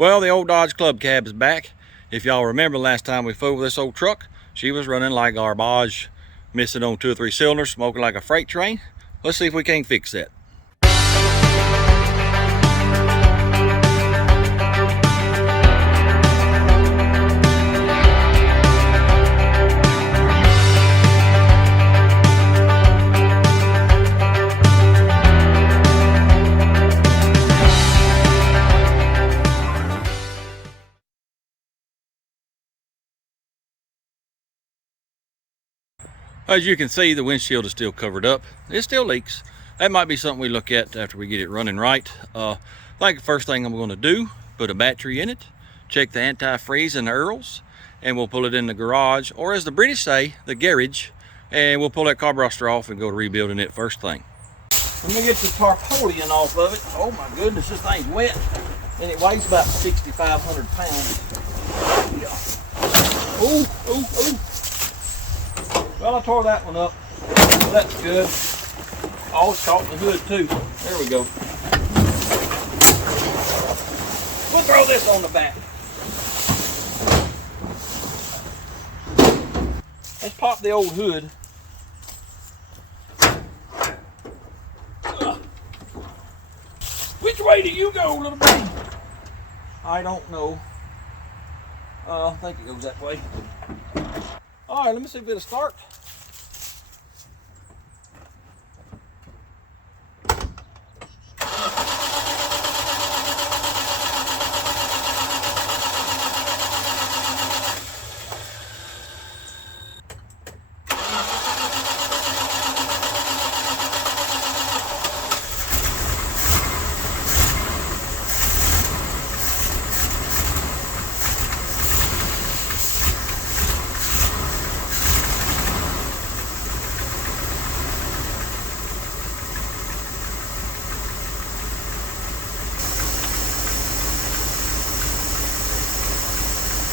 Well, the old Dodge Club Cab is back. If y'all remember last time we fooled with this old truck, she was running like garbage, missing on 2 or 3 cylinders, smoking like a freight train. Let's see if we can't fix that. As you can see, the windshield is still covered up. It still leaks. That might be something we look at after we get it running right. I think the first thing I'm going to do, put a battery in it, check the antifreeze and the Earls, and we'll pull it in the garage, or as the British say, the garage, and we'll pull that carburetor off and go to rebuilding it first thing. Let me get the tarpaulin off of it. Oh my goodness, this thing's wet, and it weighs about 6,500 pounds. Yeah. Ooh, ooh, ooh. Well, I tore that one up. That's good. Oh, it's caught in the hood too. There we go. We'll throw this on the back. Let's pop the old hood. Which way do you go, little buddy? I don't know. I think it goes that way. All right, let me see if it'll start.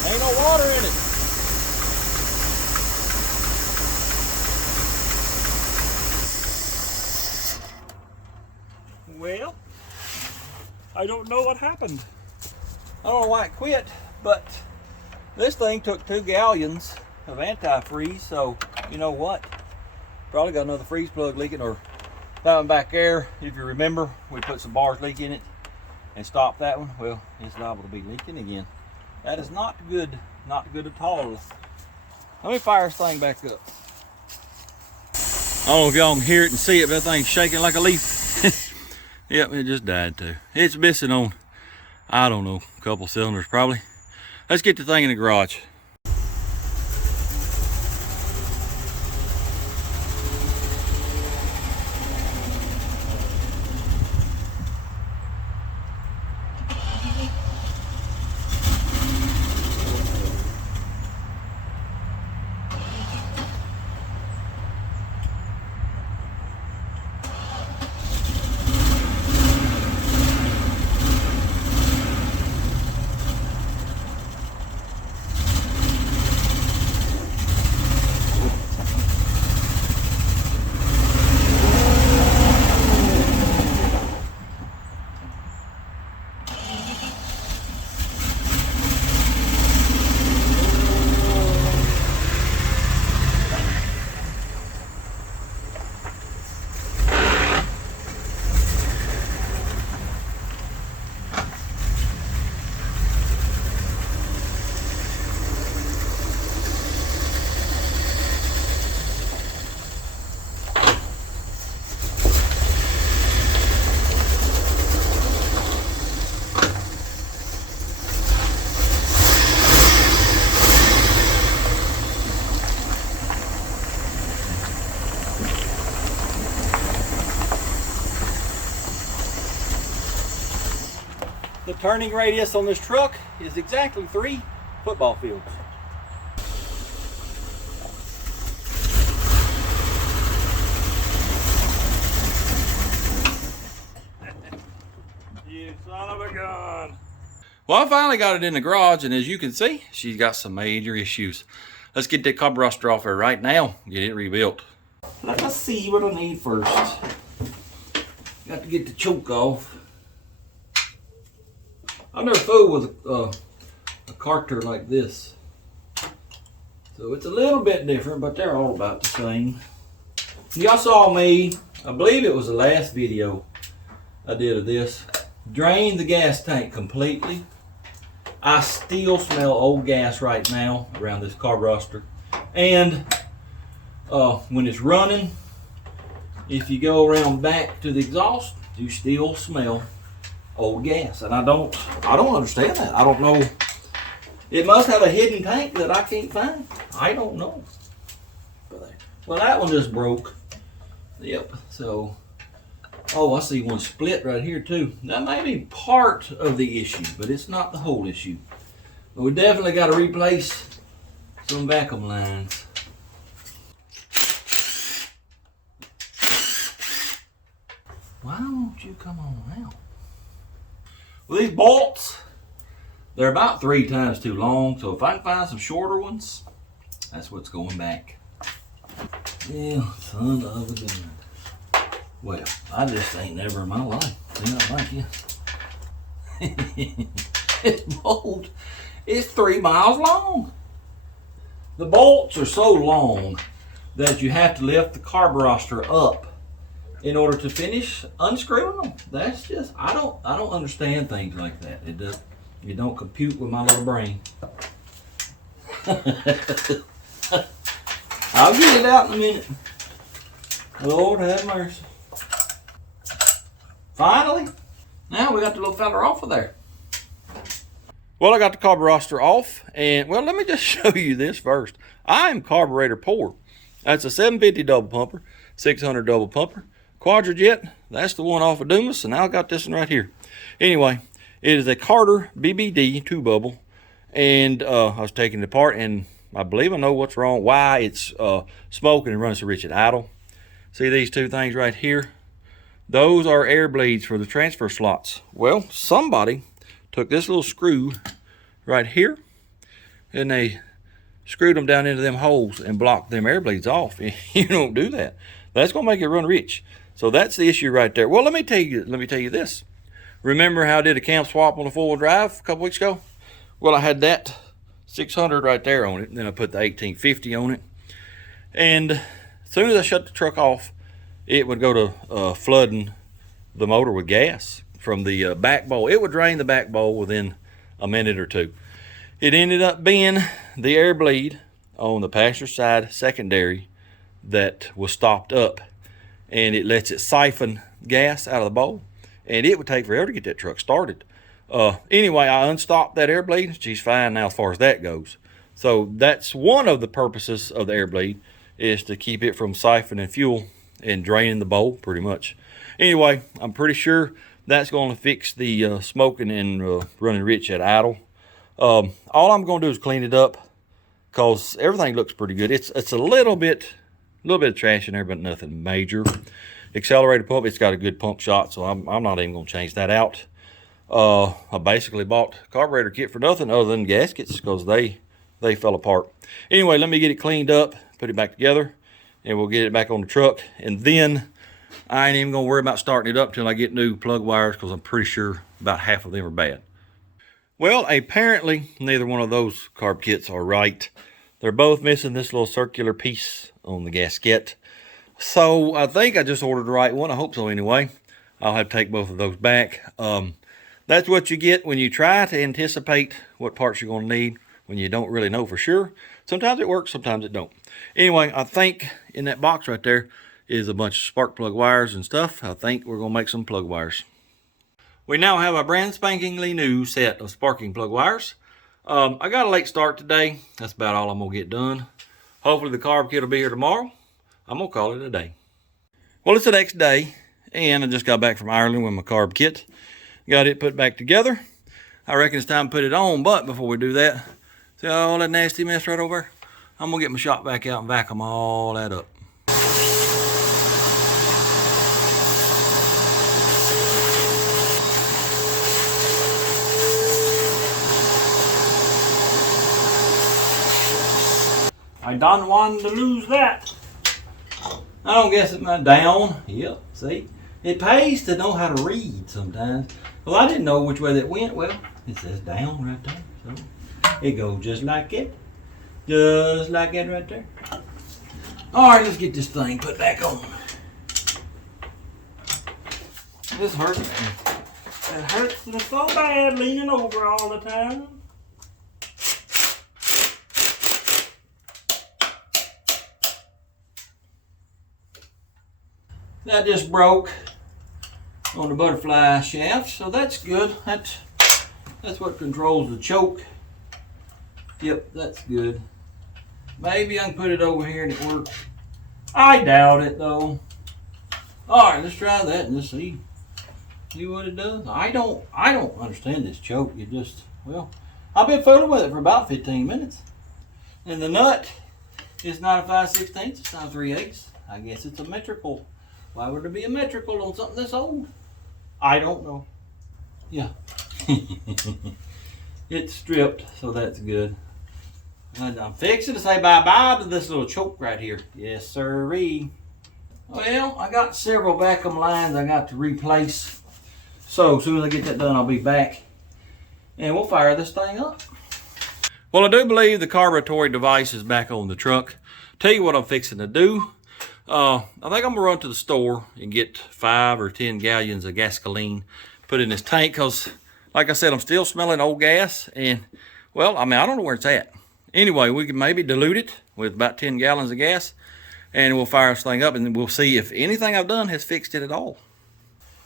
Ain't no water in it. Well, I don't know what happened. I don't know why it quit, but this thing took 2 gallons of antifreeze, so you know what? Probably got another freeze plug leaking, or that one back there, if you remember, we put some bars leak in it and stopped that one. Well, it's liable to be leaking again. That is not good at all. Let me fire this thing back up. I don't know if y'all can hear it and see it, but that thing's shaking like a leaf. Yep, it just died too. It's missing on, I don't know, a couple cylinders probably. Let's get the thing in the garage. The turning radius on this truck is exactly 3 football fields. You son of a gun. Well, I finally got it in the garage, and as you can see, she's got some major issues. Let's get that carburetor off her right now, get it rebuilt. Let us see what I need first. Got to get the choke off. I've never fooled with a carter like this. So it's a little bit different, but they're all about the same. Y'all saw me, I believe it was the last video I did of this, drain the gas tank completely. I still smell old gas right now around this carburetor. And when it's running, if you go around back to the exhaust, you still smell old gas. And I don't understand that. I don't know. It must have a hidden tank that I can't find. I don't know. Well, that one just broke. Yep. So, oh, I see one split right here too. That may be part of the issue, but it's not the whole issue. But we definitely got to replace some vacuum lines. Why don't you come on out? Well, these bolts, they're about 3 times too long, so if I can find some shorter ones, that's what's going back. Yeah, son of a gun. Well, I just ain't never in my life seen nothing like this. This bolt is 3 miles long. The bolts are so long that you have to lift the carburetor up in order to finish unscrewing them. That's just, I don't understand things like that. It does, you don't compute with my little brain. I'll get it out in a minute. Lord have mercy. Finally, now we got the little fella off of there. Well, I got the carburetor off, and well, let me just show you this first. I'm carburetor poor. That's a 750 double pumper, 600 double pumper. Quadrajet, that's the one off of Dumas, and now I got this one right here. Anyway, it is a Carter BBD 2-bubble, and I was taking it apart, and I believe I know what's wrong, why it's smoking and running so rich at idle. See these 2 things right here? Those are air bleeds for the transfer slots. Well, somebody took this little screw right here, and they screwed them down into them holes and blocked them air bleeds off. You don't do that. That's gonna make it run rich. So that's the issue right there. Well, let me tell you this. Remember how I did a cam swap on the 4-wheel drive a couple weeks ago? Well, I had that 600 right there on it, and then I put the 1850 on it. And as soon as I shut the truck off, it would go to flooding the motor with gas from the back bowl. It would drain the back bowl within a minute or 2. It ended up being the air bleed on the passenger side secondary that was stopped up, and it lets it siphon gas out of the bowl, and it would take forever to get that truck started. Anyway, I unstopped that air bleed. She's fine now as far as that goes. So that's one of the purposes of the air bleed, is to keep it from siphoning fuel and draining the bowl pretty much. Anyway, I'm pretty sure that's going to fix the smoking and running rich at idle. All I'm going to do is clean it up, because everything looks pretty good. It's a little bit of trash in there, but nothing major. Accelerator pump, it's got a good pump shot, so I'm not even going to change that out. I basically bought carburetor kit for nothing other than gaskets, because they fell apart. Anyway, let me get it cleaned up, put it back together, and we'll get it back on the truck. And then I ain't even going to worry about starting it up till I get new plug wires, because I'm pretty sure about half of them are bad. Well, apparently neither one of those carb kits are right. They're both missing this little circular piece on the gasket. So I think I just ordered the right one. I hope so anyway. I'll have to take both of those back. That's what you get when you try to anticipate what parts you're going to need when you don't really know for sure. Sometimes it works, sometimes it don't. Anyway, I think in that box right there is a bunch of spark plug wires and stuff. I think we're going to make some plug wires. We now have a brand spankingly new set of sparking plug wires. I got a late start today. That's about all I'm going to get done. Hopefully the carb kit will be here tomorrow. I'm going to call it a day. Well, it's the next day, and I just got back from Ireland with my carb kit. Got it put back together. I reckon it's time to put it on, but before we do that, see all that nasty mess right over there? I'm going to get my shop vac out and vacuum all that up. I don't want to lose that. I don't guess it went down. Yep, see? It pays to know how to read sometimes. Well, I didn't know which way that went. Well, It says down right there. So it goes just like it. Just like that right there. Alright, let's get this thing put back on. This hurts. It hurts me so bad leaning over all the time. That just broke on the butterfly shaft, so that's good. That's what controls the choke. Yep, that's good. Maybe I can put it over here and it works. I doubt it though. Alright, let's try that and just see what it does. I don't understand this choke. It just, well, I've been fooling with it for about 15 minutes. And the nut is not a 5/16, it's not a 3/8. I guess it's a metrical. Why would there be a metrical on something this old? I don't know. Yeah. It's stripped, so that's good. And I'm fixing to say bye-bye to this little choke right here. Yes, sirree. Well, I got several vacuum lines I got to replace. So as soon as I get that done, I'll be back. And we'll fire this thing up. Well, I do believe the carburetor device is back on the truck. Tell you what I'm fixing to do. I think I'm gonna run to the store and get 5 or 10 gallons of gasoline, put in this tank, because like I said, I'm still smelling old gas, and well, I mean, I don't know where it's at. Anyway, we can maybe dilute it with about 10 gallons of gas, and we'll fire this thing up, and then we'll see if anything I've done has fixed it at all.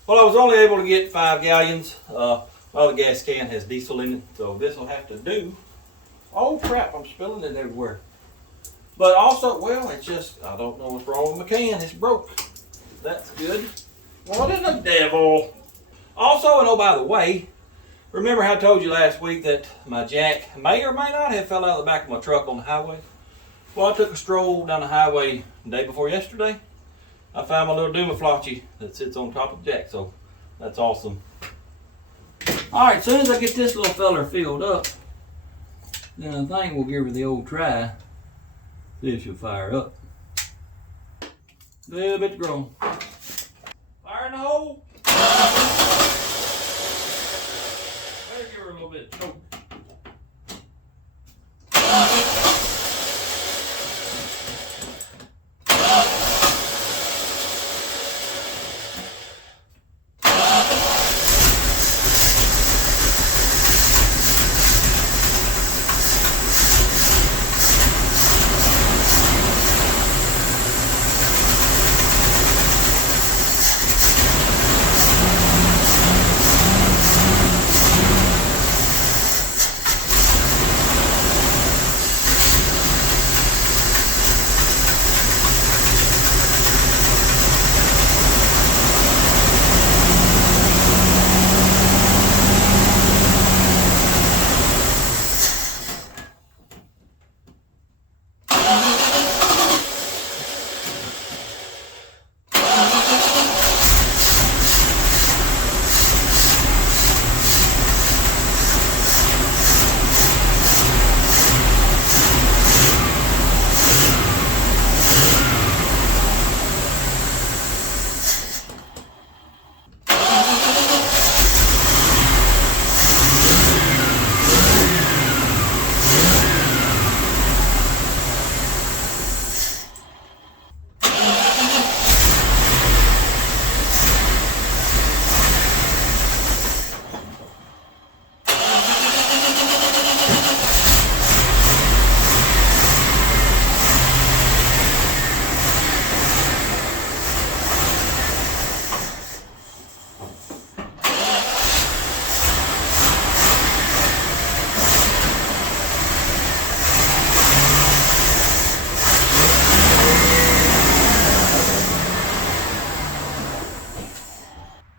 Well, I was only able to get 5 gallons. Well, the gas can has diesel in it, so this will have to do. Oh crap, I'm spilling it everywhere. But also, well, it's just, I don't know what's wrong with my can. It's broke. That's good. What is the devil? Also, and oh, by the way, remember how I told you last week that my jack may or may not have fell out of the back of my truck on the highway? Well, I took a stroll down the highway the day before yesterday. I found my little Dumaflocci that sits on top of the jack, so that's awesome. All right, as soon as I get this little feller filled up, then I think we'll give her the old try. See if she'll fire up. A little bit to grow. Fire in the hole. Better give her a little bit of choke.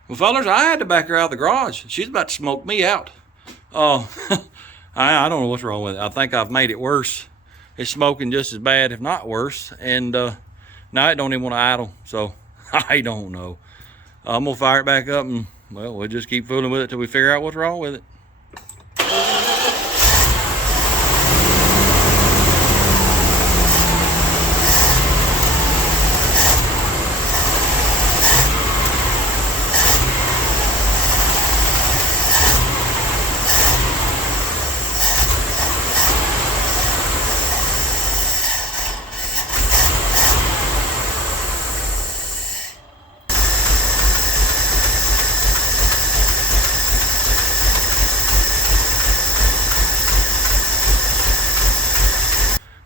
Well, fellas, I had to back her out of the garage. She's about to smoke me out. I don't know what's wrong with it. I think I've made it worse. It's smoking just as bad, if not worse. And now it don't even want to idle. So I don't know. I'm gonna fire it back up, and well, we'll just keep fooling with it till we figure out what's wrong with it.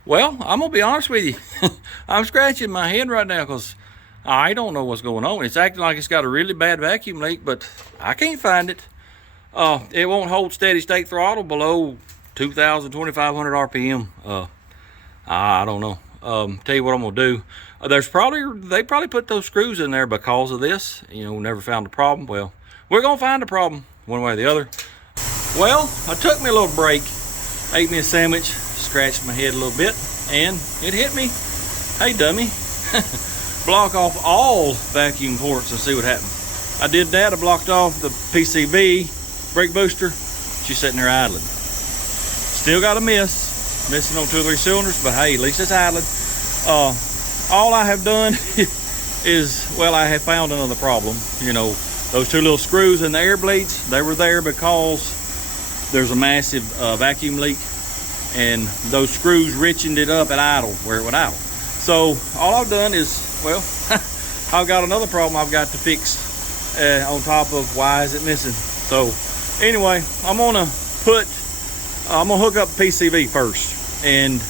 Well, I'm gonna be honest with you. I'm scratching my head right now because I don't know what's going on. It's acting like it's got a really bad vacuum leak, but I can't find it. It won't hold steady state throttle below 2,000, 2,500 RPM. I don't know. Tell you what I'm gonna do. They probably put those screws in there because of this. You know, never found a problem. Well, we're gonna find a problem one way or the other. Well, I took me a little break, ate me a sandwich, scratched my head a little bit, and it hit me. Hey, dummy, block off all vacuum ports and see what happens. I did that. I blocked off the PCV brake booster. She's sitting there idling. Still got a missing on 2 or 3 cylinders, but hey, at least it's idling. All I have done is, well, I have found another problem. You know, those 2 little screws in the air bleeds, they were there because there's a massive vacuum leak, and those screws richened it up at idle where it would idle. So all I've done is, well, I've got another problem I've got to fix on top of why is it missing. So anyway, I'm gonna hook up PCV first, and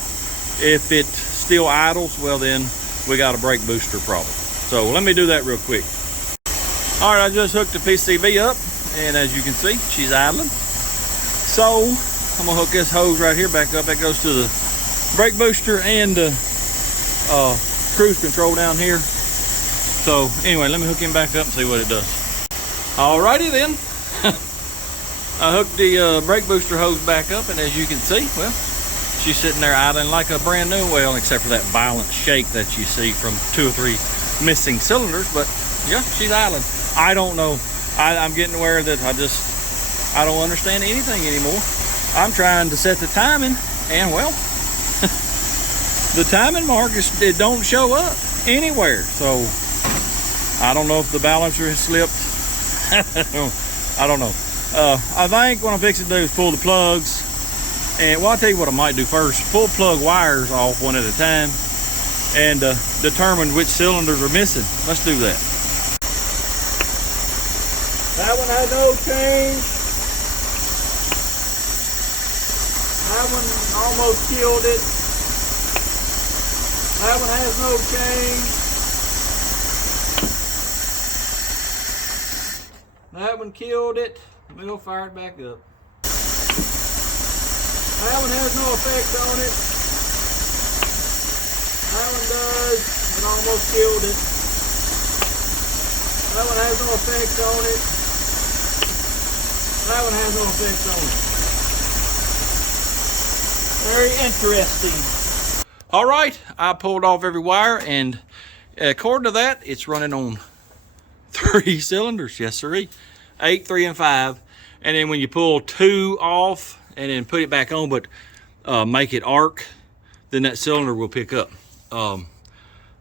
if it still idles, well then we got a brake booster problem. So let me do that real quick. All right, I just hooked the PCV up, and as you can see, she's idling. So I'm gonna hook this hose right here back up. That goes to the brake booster and cruise control down here. So anyway, let me hook him back up and see what it does. Alrighty then. I hooked the brake booster hose back up, and as you can see, well, she's sitting there idling like a brand new, well, except for that violent shake that you see from 2 or 3 missing cylinders. But yeah, she's idling. I don't know. I'm getting aware that I don't understand anything anymore. I'm trying to set the timing, and well, the timing mark it don't show up anywhere. So I don't know if the balancer has slipped. I don't know. I think what I'm fixing to do is pull the plugs, and well, I'll tell you what I might do first. Pull plug wires off one at a time and determine which cylinders are missing. Let's do that. That one has no change. That one almost killed it. That one has no change. That one killed it. We'll fire it back up. That one has no effect on it. That one does. It almost killed it. That one has no effect on it. That one has no effect on it. Very interesting. All right, I pulled off every wire, and according to that, it's running on 3 cylinders. Yes, sirree. 8, 3, and 5. And then when you pull 2 off and then put it back on, but make it arc, then that cylinder will pick up. I'm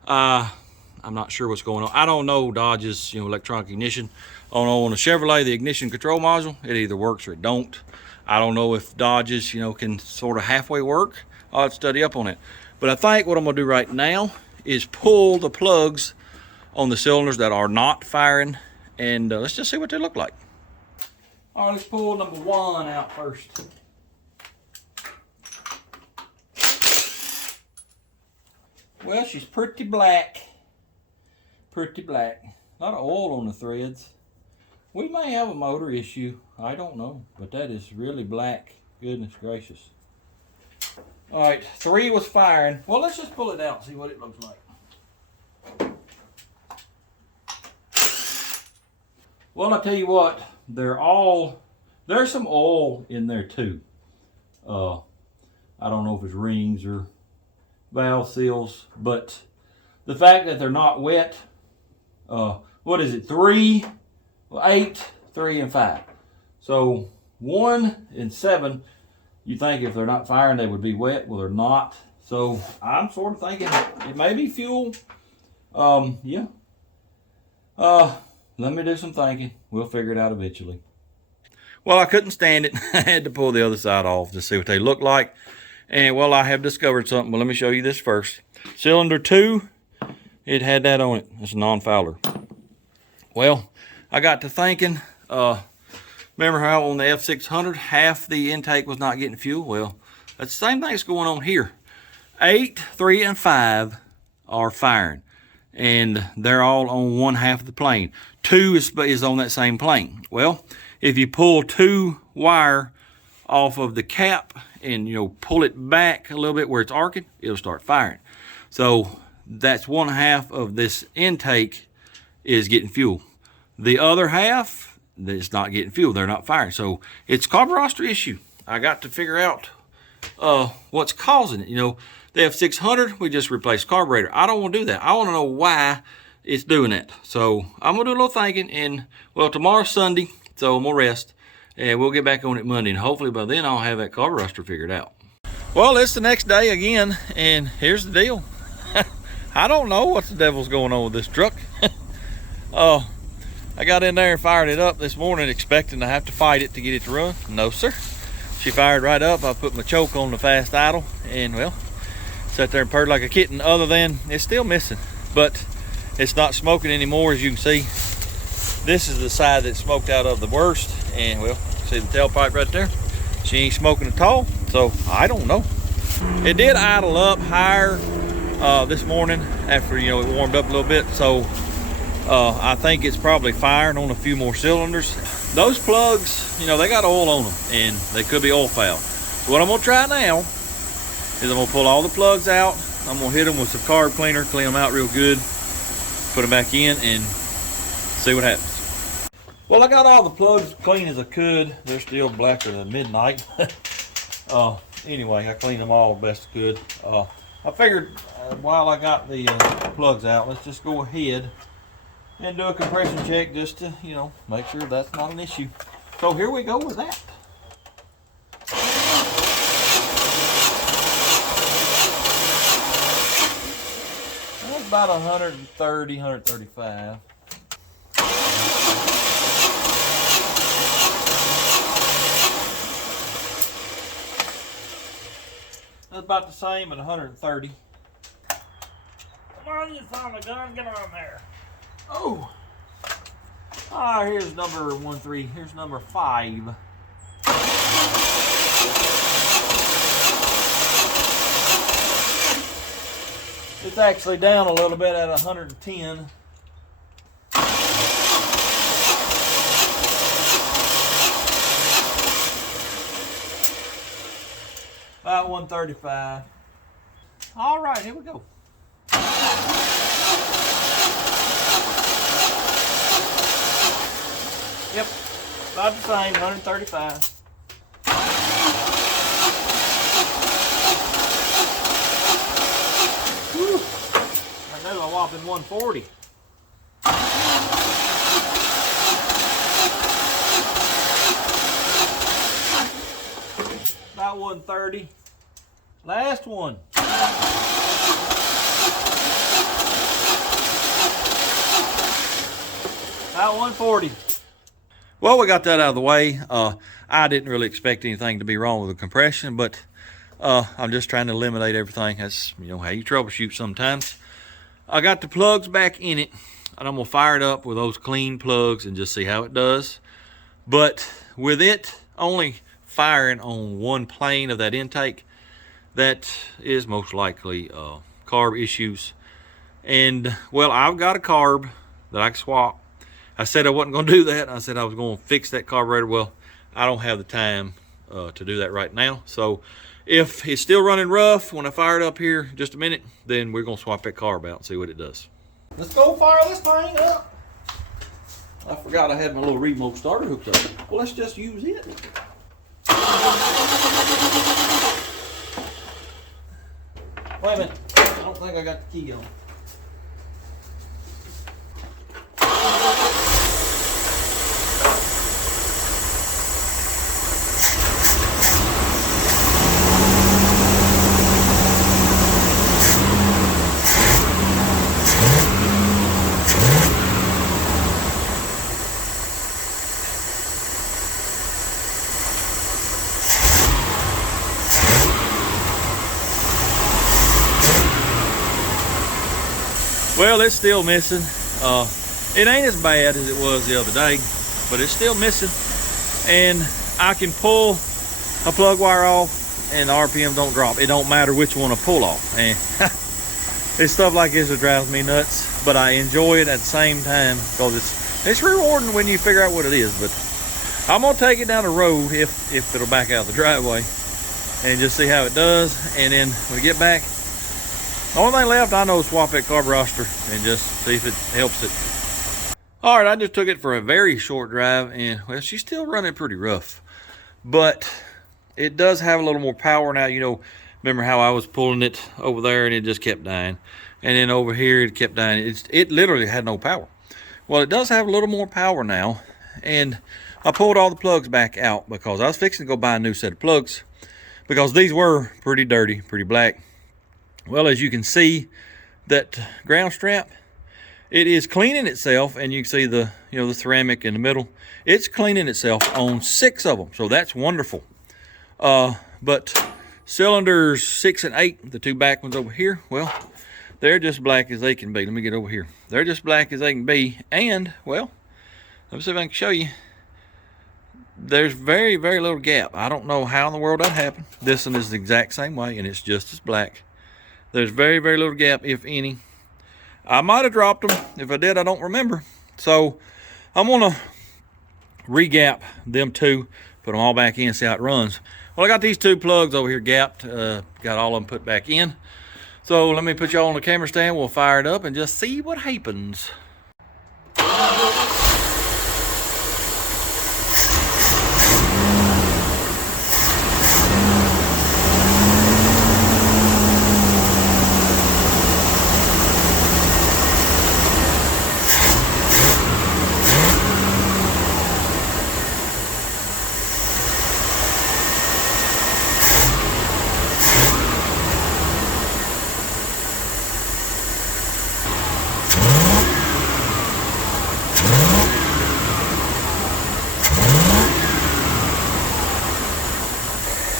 not sure what's going on. I don't know Dodge's, electronic ignition. On a Chevrolet, the ignition control module, it either works or it don't. I don't know if Dodge's, can sort of halfway work. I'll have to study up on it. But I think what I'm gonna do right now is pull the plugs on the cylinders that are not firing, and let's just see what they look like. All right, let's pull number 1 out first. Well, she's pretty black. Pretty black. A lot of oil on the threads. We may have a motor issue. I don't know, but that is really black. Goodness gracious. All right, 3 was firing. Well, let's just pull it out and see what it looks like. Well, I tell you what, there's some oil in there too. I don't know if it's rings or valve seals, but the fact that they're not wet, what is it, 3, 8, 3, and 5. So 1 and 7, you think if they're not firing, they would be wet. Well, they're not. So I'm sort of thinking it may be fuel. Yeah. Let me do some thinking. We'll figure it out eventually. Well, I couldn't stand it. I had to pull the other side off to see what they look like. And well, I have discovered something. Well, let me show you this first. Cylinder 2, it had that on it. It's a non-fouler. Well, I got to thinking, remember how on the F600, half the intake was not getting fuel? Well, that's the same thing that's going on here. 8, 3, and 5 are firing, and they're all on one half of the plane. 2 is on that same plane. Well, if you pull 2 wire off of the cap and pull it back a little bit where it's arcing, it'll start firing. So that's one half of this intake is getting fuel. The other half, it's not getting fuel. They're not firing. So it's a carburetor issue. I got to figure out what's causing it. The F600, we just replaced carburetor. I don't want to do that. I want to know why it's doing that. So I'm going to do a little thinking, and well, tomorrow's Sunday, so I'm going to rest, and we'll get back on it Monday, and hopefully by then I'll have that carburetor figured out. Well, it's the next day again, and here's the deal. I don't know what the devil's going on with this truck. I got in there and fired it up this morning expecting to have to fight it to get it to run. No, sir. She fired right up. I put my choke on the fast idle, and well, sat there and purred like a kitten, other than it's still missing. But it's not smoking anymore, as you can see. This is the side that smoked out of the worst, and well, see the tailpipe right there? She ain't smoking at all, so I don't know. It did idle up higher this morning after it warmed up a little bit, so I think it's probably firing on a few more cylinders. Those plugs, they got oil on them, and they could be oil foul. So what I'm gonna try now is I'm gonna pull all the plugs out. I'm gonna hit them with some carb cleaner, clean them out real good, put them back in, and see what happens. Well, I got all the plugs clean as I could. They're still blacker than midnight. Anyway, I cleaned them all best I could. I figured while I got the plugs out, let's just go ahead and do a compression check just to, make sure that's not an issue. So here we go with that. That's about 130, 135. That's about the same at 130. Come on, you son of a gun, get on there. Oh! Here's number 13. Here's number 5. It's actually down a little bit at 110. About 135. All right, here we go. Yep, about the same, 135. Whew. There's a whopping 140. About 130. Last one. About 140. Well, we got that out of the way. I didn't really expect anything to be wrong with the compression, but I'm just trying to eliminate everything. That's how you troubleshoot sometimes. I got the plugs back in it, and I'm gonna fire it up with those clean plugs and just see how it does. But with it only firing on one plane of that intake, that is most likely carb issues. And well, I've got a carb that I can swap. I said I wasn't going to do that. I said I was going to fix that carburetor. Well, I don't have the time to do that right now. So if it's still running rough when I fire it up here in just a minute, then we're going to swap that carb out and see what it does. Let's go fire this thing up. I forgot I had my little remote starter hooked up. Well, let's just use it. Wait a minute. I don't think I got the key on. Well, it's still missing. It ain't as bad as it was the other day, but it's still missing. And I can pull a plug wire off and the RPM don't drop. It don't matter which one I pull off. And it's stuff like this that drives me nuts, but I enjoy it at the same time because it's rewarding when you figure out what it is. But I'm gonna take it down the road if it'll back out the driveway and just see how it does. And then when we get back, the only thing left I know is swap that carburetor and just see if it helps it. All right, I just took it for a very short drive, and well, she's still running pretty rough, but it does have a little more power now. You know, remember how I was pulling it over there and it just kept dying, and then over here it kept dying. It literally had no power. Well, it does have a little more power now, and I pulled all the plugs back out because I was fixing to go buy a new set of plugs because these were pretty dirty, pretty black. Well, as you can see, that ground strap, it is cleaning itself, and you can see the the ceramic in the middle. It's cleaning itself on 6 of them, so that's wonderful. But cylinders 6 and 8, the 2 back ones over here, well, they're just black as they can be. Let me get over here. They're just black as they can be, and well, let me see if I can show you. There's very, very little gap. I don't know how in the world that happened. This one is the exact same way, and it's just as black. There's very, very little gap, if any. I might have dropped them. If I did, I don't remember. So I'm gonna re-gap them 2, put them all back in, see how it runs. Well, I got these 2 plugs over here gapped, got all of them put back in. So let me put y'all on the camera stand. We'll fire it up and just see what happens.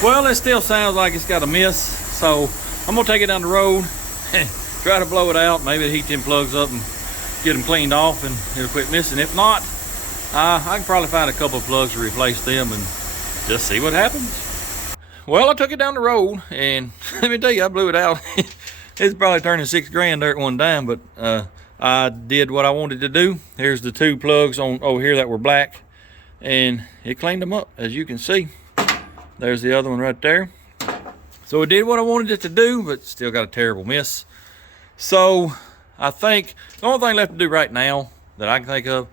Well, it still sounds like it's got a miss, so I'm gonna take it down the road and try to blow it out. Maybe heat them plugs up and get them cleaned off and it'll quit missing. If not, I can probably find a couple of plugs to replace them and just see what happens. Well, I took it down the road, and let me tell you, I blew it out. It's probably turning 6 grand there at one time, but I did what I wanted to do. Here's the 2 plugs on over here that were black, and it cleaned them up, as you can see. There's the other one right there. So it did what I wanted it to do, but still got a terrible miss. So I think the only thing left to do right now that I can think of,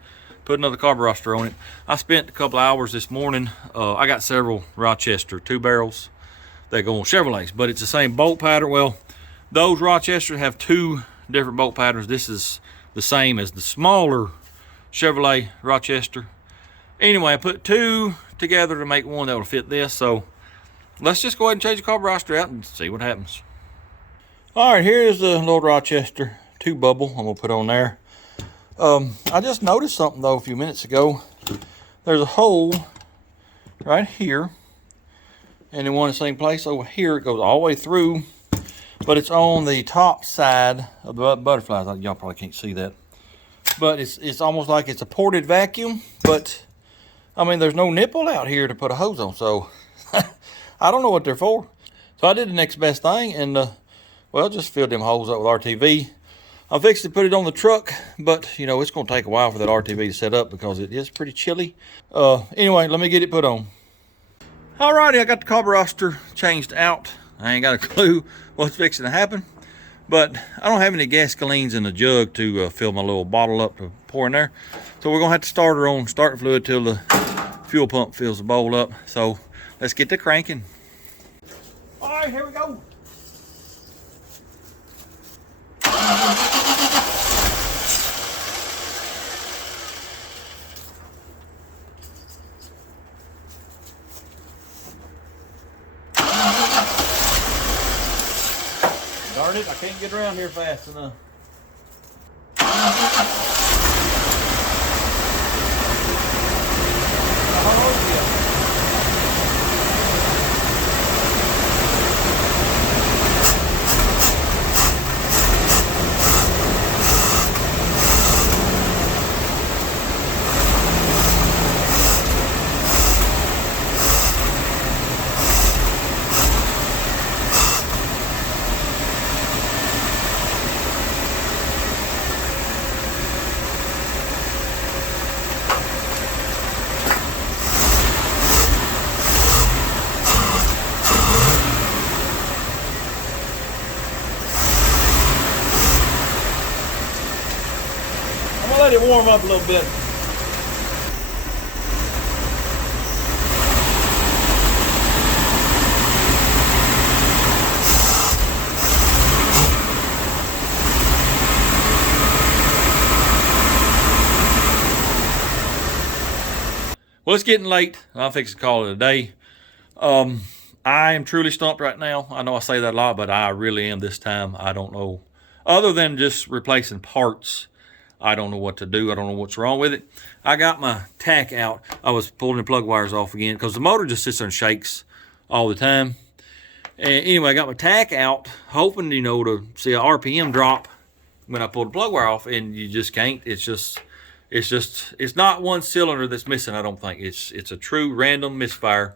put another carburetor on it. I spent a couple hours this morning. I got several Rochester 2 barrels that go on Chevrolets, but it's the same bolt pattern. Well, those Rochester have 2 different bolt patterns. This is the same as the smaller Chevrolet Rochester. Anyway, I put 2 together to make one that will fit this. So let's just go ahead and change the carburetor out and see what happens. All right, here's the little Rochester 2 bubble I'm gonna put on there. I just noticed something though a few minutes ago. There's a hole right here, and in one the same place over here. It goes all the way through, but it's on the top side of the butterflies. Y'all probably can't see that, but it's almost like it's a ported vacuum. But I mean, there's no nipple out here to put a hose on, so I don't know what they're for. So I did the next best thing, and well, just filled them holes up with RTV. I fixed to put it on the truck, but you know, it's gonna take a while for that RTV to set up because it is pretty chilly. Anyway, let me get it put on. Alrighty, I got the carburetor changed out. I ain't got a clue what's fixing to happen, but I don't have any gasolines in the jug to fill my little bottle up to pour in there. So we're gonna have to start her on starter fluid till the fuel pump fills the bowl up. So let's get to cranking. All right, here we go. Darn it, I can't get around here fast enough. Oh, yeah. it warm up a little bit. Well, it's getting late. I'll fix to call it a day. I am truly stumped right now. I know I say that a lot, but I really am this time. I don't know. Other than just replacing parts, I don't know what to do. I don't know what's wrong with it. I got my tack out. I was pulling the plug wires off again because the motor just sits there and shakes all the time. And anyway, I got my tack out, hoping, you know, to see a RPM drop when I pull the plug wire off, and you just can't. It's not one cylinder that's missing, I don't think. It's a true random misfire.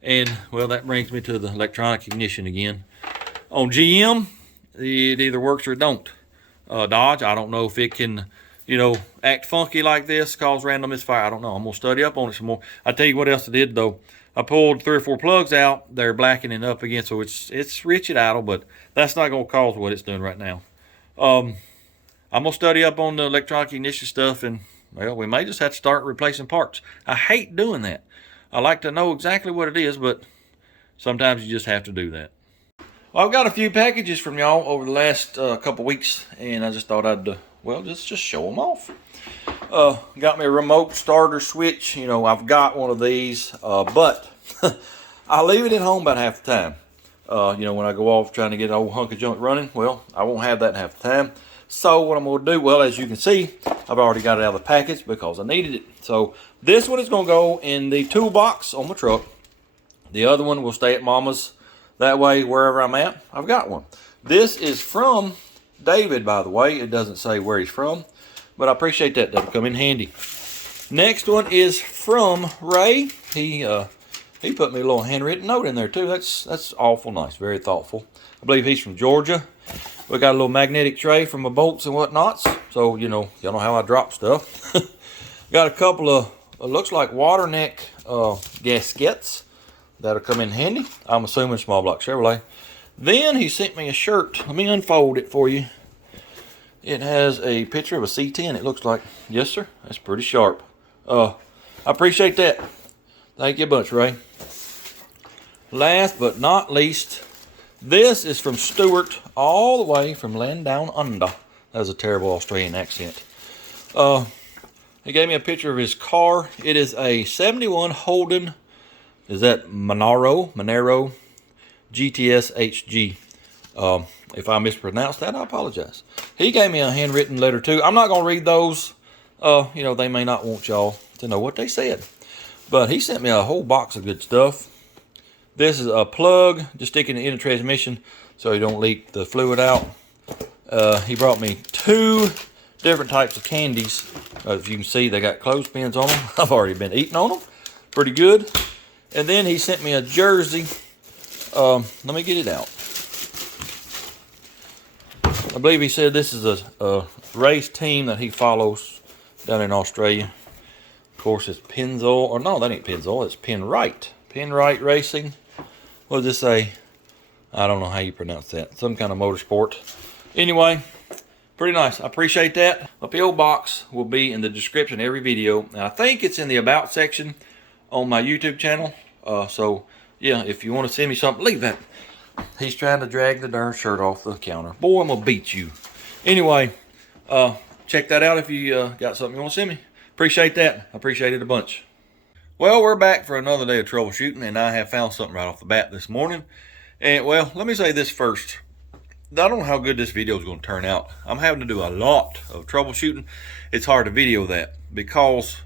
And, well, that brings me to the electronic ignition again. On GM, it either works or it don't. Dodge, I don't know if it can, you know, act funky like this, cause random misfire. I don't know. I'm going to study up on it some more. I'll tell you what else I did, though. I pulled 3 or 4 plugs out. They're blackening up again, so it's rich at idle, but that's not going to cause what it's doing right now. I'm going to study up on the electronic ignition stuff, and, well, we may just have to start replacing parts. I hate doing that. I like to know exactly what it is, but sometimes you just have to do that. Well, I've got a few packages from y'all over the last couple weeks, and I just thought I'd, well, just show them off. Got me a remote starter switch. You know, I've got one of these, but I leave it at home about half the time. You know, when I go off trying to get an old hunk of junk running, well, I won't have that in half the time. So what I'm going to do, well, as you can see, I've already got it out of the package because I needed it. So this one is going to go in the toolbox on my truck. The other one will stay at Mama's. That way, wherever I'm at, I've got one. This is from David, by the way. It doesn't say where he's from, but I appreciate that. That'll come in handy. Next one is from Ray. He put me a little handwritten note in there too. That's awful nice, very thoughtful. I believe he's from Georgia. We got a little magnetic tray for my bolts and whatnots. So, you know, y'all know how I drop stuff. Got a couple of, looks like water neck gaskets that'll come in handy. I'm assuming small block Chevrolet. Then he sent me a shirt. Let me unfold it for you. It has a picture of a C10, it looks like. Yes, sir. That's pretty sharp. I appreciate that. Thank you a bunch, Ray. Last but not least, this is from Stuart, all the way from Land Down Under. That was a terrible Australian accent. He gave me a picture of his car. It is a 71 Holden, is that Monaro GTS HG. If I mispronounced that, I apologize. He gave me a handwritten letter too. I'm not going to read those. You know, they may not want y'all to know what they said. But he sent me a whole box of good stuff. This is a plug, just sticking it in the transmission so you don't leak the fluid out. He brought me 2 different types of candies. As you can see, they got clothespins on them. I've already been eating on them. Pretty good. And then he sent me a jersey. Let me get it out. I believe he said this is a race team that he follows down in Australia. Of course, it's Pennzoil, or no, that ain't Pennzoil, it's Penrite. Penrite Racing. What does this say? I don't know how you pronounce that. Some kind of motorsport. Anyway, pretty nice. I appreciate that. A P.O. box will be in the description of every video. And I think it's in the About section on my YouTube channel. So, yeah, if you want to send me something, leave that. He's trying to drag the darn shirt off the counter. Boy, I'm going to beat you. Anyway, check that out if you got something you want to send me. Appreciate that. I appreciate it a bunch. Well, we're back for another day of troubleshooting, and I have found something right off the bat this morning. And, well, let me say this first. I don't know how good this video is going to turn out. I'm having to do a lot of troubleshooting. It's hard to video that because,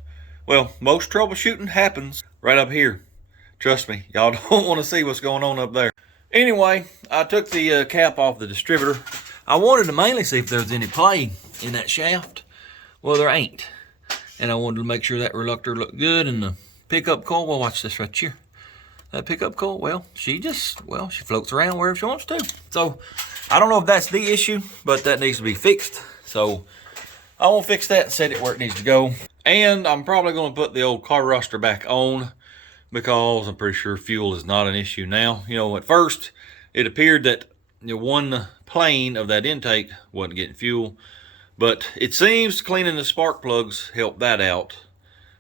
well, most troubleshooting happens right up here. Trust me, y'all don't want to see what's going on up there. Anyway, I took the cap off the distributor. I wanted to mainly see if there was any play in that shaft. Well, there ain't. And I wanted to make sure that reluctor looked good, and the pickup coil, well, watch this right here. That pickup coil, well, she floats around wherever she wants to. So, I don't know if that's the issue, but that needs to be fixed. So, I won't fix that and set it where it needs to go. And I'm probably going to put the old carburetor back on because I'm pretty sure fuel is not an issue now. You know, at first, it appeared that one plane of that intake wasn't getting fuel. But it seems cleaning the spark plugs helped that out.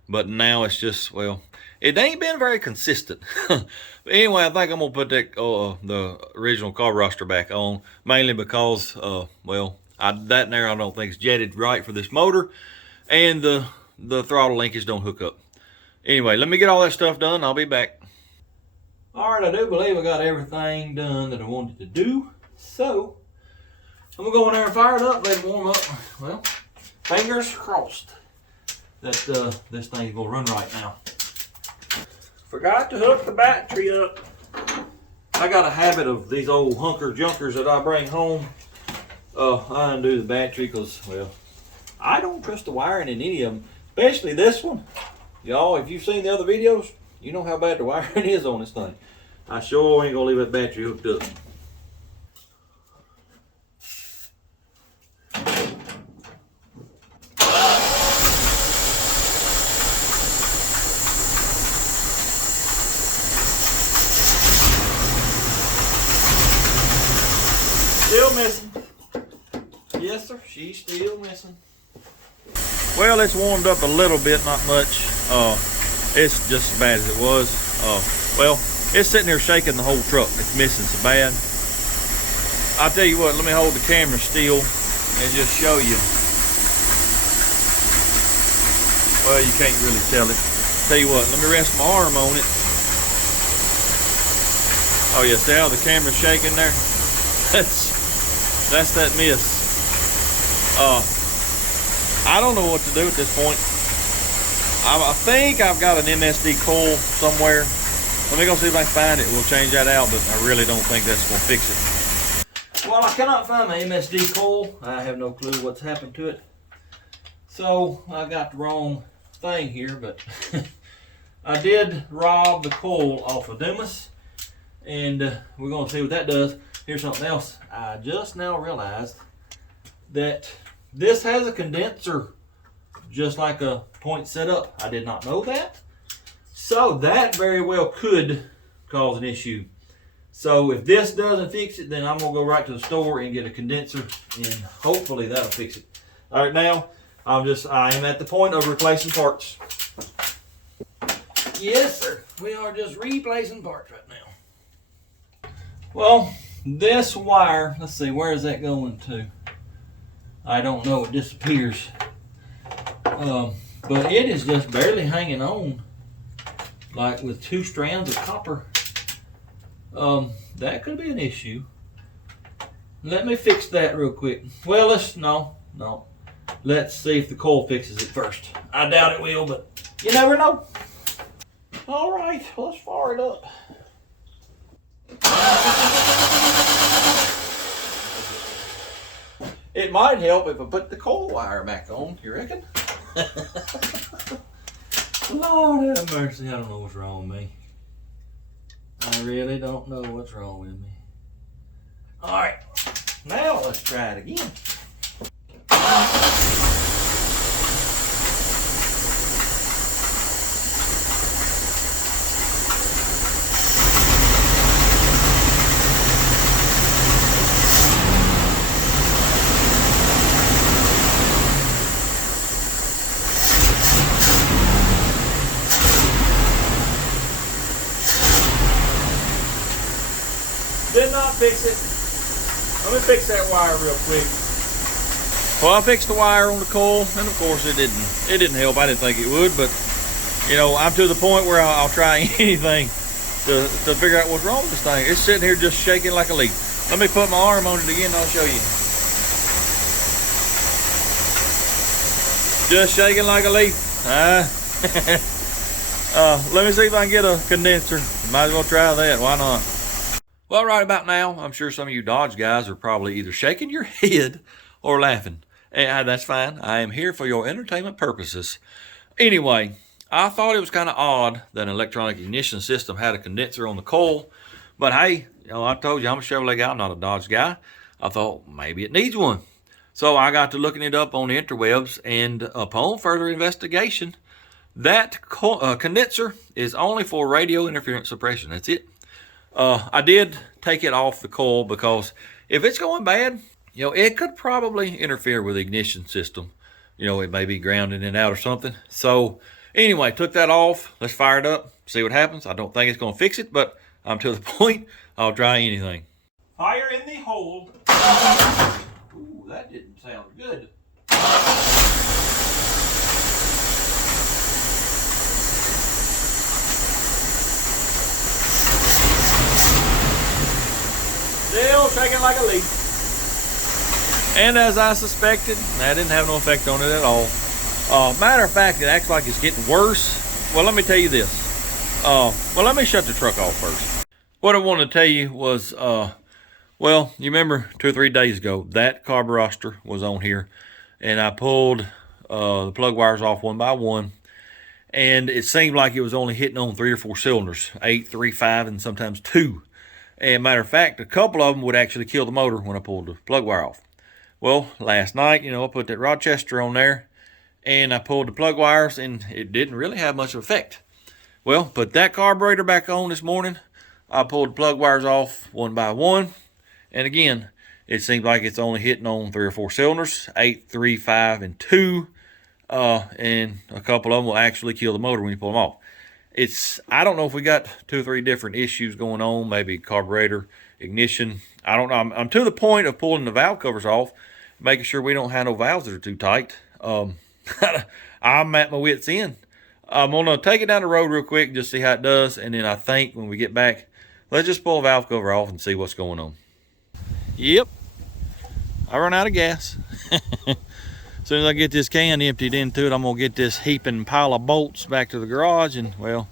But now it's just, well, it ain't been very consistent. But anyway, I think I'm going to put that the original carburetor back on, mainly because, well, that there I don't think is jetted right for this motor, and the throttle linkage don't hook up. Anyway, let me get all that stuff done. I'll be back. All right, I do believe I got everything done that I wanted to do. So, I'm going to go in there and fire it up, let it warm up. Well, fingers crossed that this thing's going to run right now. Forgot to hook the battery up. I got a habit of these old hunker junkers that I bring home. I undo the battery because, well, I don't trust the wiring in any of them, especially this one. Y'all, if you've seen the other videos, you know how bad the wiring is on this thing. I sure ain't gonna leave that battery hooked up. Still missing. Yes, sir, she's still missing. Well, it's warmed up a little bit, not much. It's just as bad as it was. Well, it's sitting here shaking the whole truck. It's missing so bad. I'll tell you what, let me hold the camera still and just show you. Well, you can't really tell it. Tell you what, let me rest my arm on it. Oh yeah, see how the camera's shaking there? That's that miss. I don't know what to do at this point. I think I've got an MSD coil somewhere. Let me go see if I can find it. We'll change that out, but I really don't think that's going to fix it. Well, I cannot find my MSD coil. I have no clue what's happened to it. So I got the wrong thing here, but I did rob the coil off of Dumas, and we're going to see what that does. Here's something else. I just now realized that this has a condenser just like a point set up. I did not know that. So that very well could cause an issue. So if this doesn't fix it, then I'm gonna go right to the store and get a condenser, and hopefully that'll fix it. All right, now I am at the point of replacing parts. Yes, sir. We are just replacing parts right now. Well, this wire, let's see, where is that going to? I don't know, it disappears. But it is just barely hanging on, like with 2 strands of copper. That could be an issue. Let me fix that real quick. Well, no. Let's see if the coil fixes it first. I doubt it will, but you never know. All right, let's fire it up. It might help if I put the coil wire back on, you reckon? Lord have mercy, I don't know what's wrong with me. I really don't know what's wrong with me. Alright, now let's try it again. Did not fix it. Let me fix that wire real quick. Well, I fixed the wire on the coil, and of course it didn't help. I didn't think it would, but you know, I'm to the point where I'll try anything to figure out what's wrong with this thing. It's sitting here just shaking like a leaf. Let me put my arm on it again and I'll show you. Just shaking like a leaf. Let me see if I can get a condenser. Might as well try that. Why not? Well, right about now, I'm sure some of you Dodge guys are probably either shaking your head or laughing. And that's fine. I am here for your entertainment purposes. Anyway, I thought it was kind of odd that an electronic ignition system had a condenser on the coil. But hey, you know, I told you I'm a Chevrolet guy, I'm not a Dodge guy. I thought maybe it needs one. So I got to looking it up on the interwebs, and upon further investigation, that condenser is only for radio interference suppression. That's it. I did take it off the coil because if it's going bad, you know, it could probably interfere with the ignition system. You know, it may be grounding it out or something. So anyway, took that off. Let's fire it up, see what happens. I don't think it's going to fix it, but I'm to the point. I'll try anything. Fire in the hold. Ooh, that didn't sound good. Still shaking like a leaf. And as I suspected, that didn't have no effect on it at all. Matter of fact, it acts like it's getting worse. Well, let me tell you this. Well, let me shut the truck off first. What I wanted to tell you was, well, you remember 2 or 3 days ago, that carburetor was on here, and I pulled the plug wires off one by one, and it seemed like it was only hitting on 3 or 4 cylinders, 8, 3, 5, and sometimes 2. And matter of fact, a couple of them would actually kill the motor when I pulled the plug wire off. Well, last night, you know, I put that Rochester on there, and I pulled the plug wires, and it didn't really have much of effect. Well, put that carburetor back on this morning. I pulled the plug wires off one by one, and again, it seems like it's only hitting on 3 or 4 cylinders, 8, 3, 5, and 2, and a couple of them will actually kill the motor when you pull them off. I don't know if we got 2 or 3 different issues going on, maybe carburetor, ignition. I don't know. I'm to the point of pulling the valve covers off, making sure we don't have no valves that are too tight. I'm at my wit's end. I'm gonna take it down the road real quick and just see how it does, and then I think when we get back, let's just pull the valve cover off and see what's going on. Yep, I run out of gas. As soon as I get this can emptied into it, I'm gonna get this heaping pile of bolts back to the garage, and well,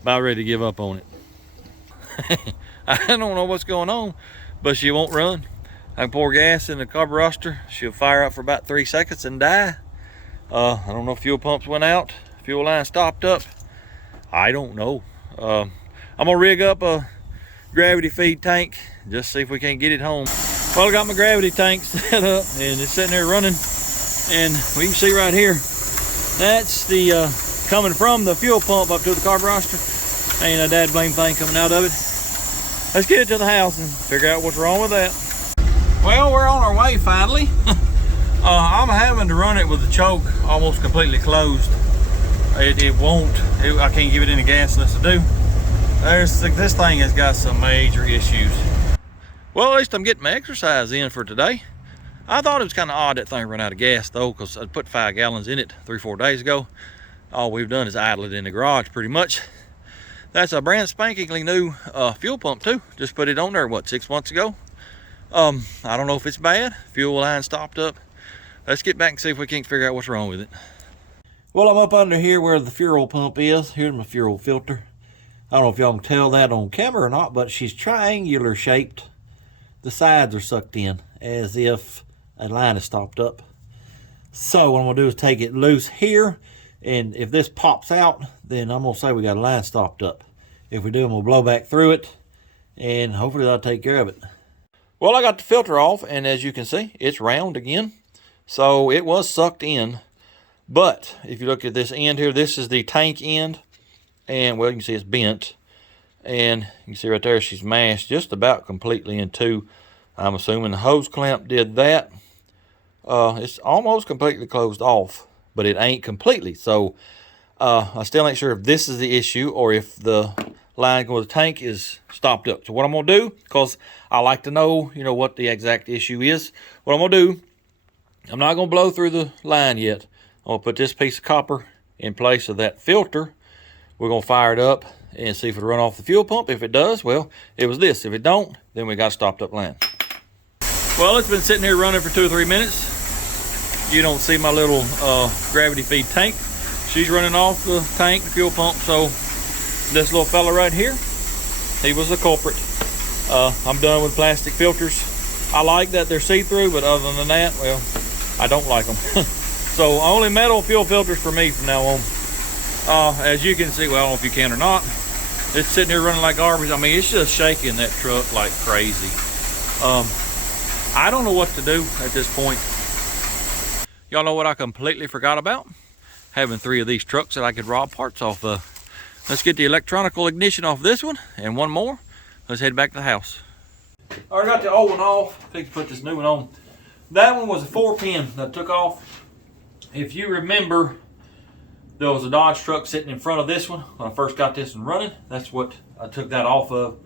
about ready to give up on it. I don't know what's going on, but she won't run. I can pour gas in the carburetor, she'll fire up for about 3 seconds and die. I don't know if fuel pumps went out, fuel line stopped up. I don't know. I'm gonna rig up a gravity feed tank, just see if we can't get it home. Well, I got my gravity tank set up, and it's sitting there running, and we can see right here, that's the coming from the fuel pump up to the carburetor. Ain't a dad blame thing coming out of it. Let's get it to the house and figure out what's wrong with that. Well, we're on our way finally. I'm having to run it with the choke almost completely closed. It won't, I can't give it any gas unless I do. This thing has got some major issues. Well, at least I'm getting my exercise in for today. I thought it was kind of odd that thing ran out of gas though, because I put 5 gallons in it 3 or 4 days ago. All we've done is idle it in the garage pretty much. That's a brand spankingly new fuel pump too. Just put it on there, what, 6 months ago? I don't know if it's bad. Fuel line stopped up. Let's get back and see if we can't figure out what's wrong with it. Well, I'm up under here where the fuel pump is. Here's my fuel filter. I don't know if y'all can tell that on camera or not, but she's triangular shaped. The sides are sucked in as if a line is stopped up. So what I'm gonna do is take it loose here, and if this pops out, then I'm gonna say we got a line stopped up. If we do, I'm gonna blow back through it, and hopefully that'll take care of it. Well, I got the filter off, and as you can see, it's round again. So it was sucked in. But if you look at this end here, this is the tank end. And well, you can see it's bent. And you can see right there, she's mashed just about completely in two. I'm assuming the hose clamp did that. It's almost completely closed off, but it ain't completely. So I still ain't sure if this is the issue or if the line going to the tank is stopped up. So what I'm going to do, because I like to know, you know, what the exact issue is. What I'm going to do, I'm not going to blow through the line yet. I'm going to put this piece of copper in place of that filter. We're going to fire it up and see if it'll run off the fuel pump. If it does, well, it was this. If it don't, then we got a stopped up line. Well, it's been sitting here running for 2 or 3 minutes. You don't see my little gravity feed tank. She's running off the tank, the fuel pump. So this little fella right here, he was the culprit. I'm done with plastic filters. I like that they're see-through, but other than that, well, I don't like them. So only metal fuel filters for me from now on. As you can see, well, I don't know if you can or not, it's sitting here running like garbage. I mean, it's just shaking that truck like crazy. I don't know what to do at this point. Y'all know what I completely forgot about? Having 3 of these trucks that I could rob parts off of. Let's get the electronical ignition off this one and one more. Let's head back to the house. I already got the old one off. I think to put this new one on. That one was a 4-pin that I took off. If you remember, there was a Dodge truck sitting in front of this one when I first got this one running. That's what I took that off of.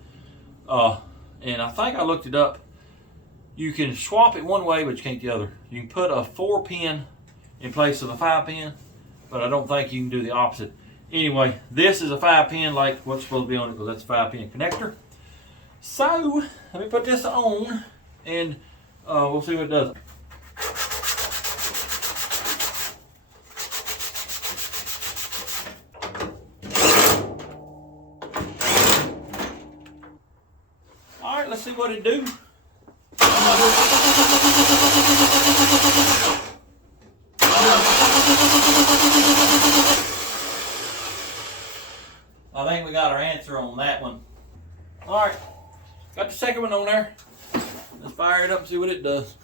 And I think I looked it up. You can swap it one way, but you can't the other. You can put a 4-pin in place of a 5-pin, but I don't think you can do the opposite. Anyway, this is a 5-pin like what's supposed to be on it, because that's a 5-pin connector. So let me put this on, and we'll see what it does. All right, let's see what it do. I think we got our answer on that one. All right, got the second one on there. Let's fire it up and see what it does.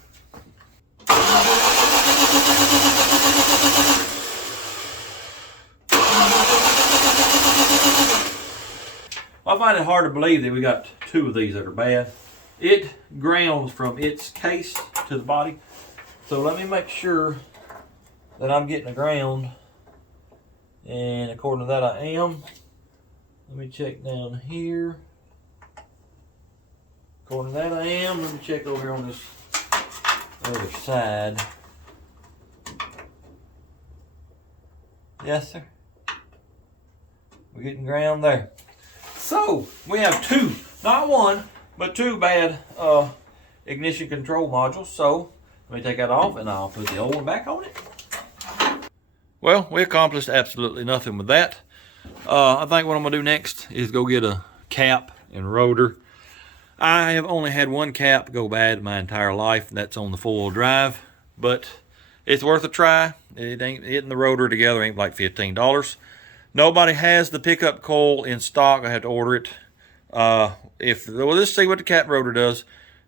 Well, I find it hard to believe that we got 2 of these that are bad. It grounds from its case to the body. So let me make sure that I'm getting a ground. And according to that, I am. Let me check down here. According to that, I am. Let me check over here on this other side. Yes, sir. We're getting ground there. So we have 2, not 1, but 2 bad ignition control modules. So let me take that off and I'll put the old one back on it. Well, we accomplished absolutely nothing with that. I think what I'm gonna do next is go get a cap and rotor. I have only had 1 cap go bad my entire life, and that's on the 4-wheel drive, but it's worth a try. It ain't hitting the rotor together ain't like $15. Nobody has the pickup coil in stock. I had to order it. We'll just see what the cap rotor does,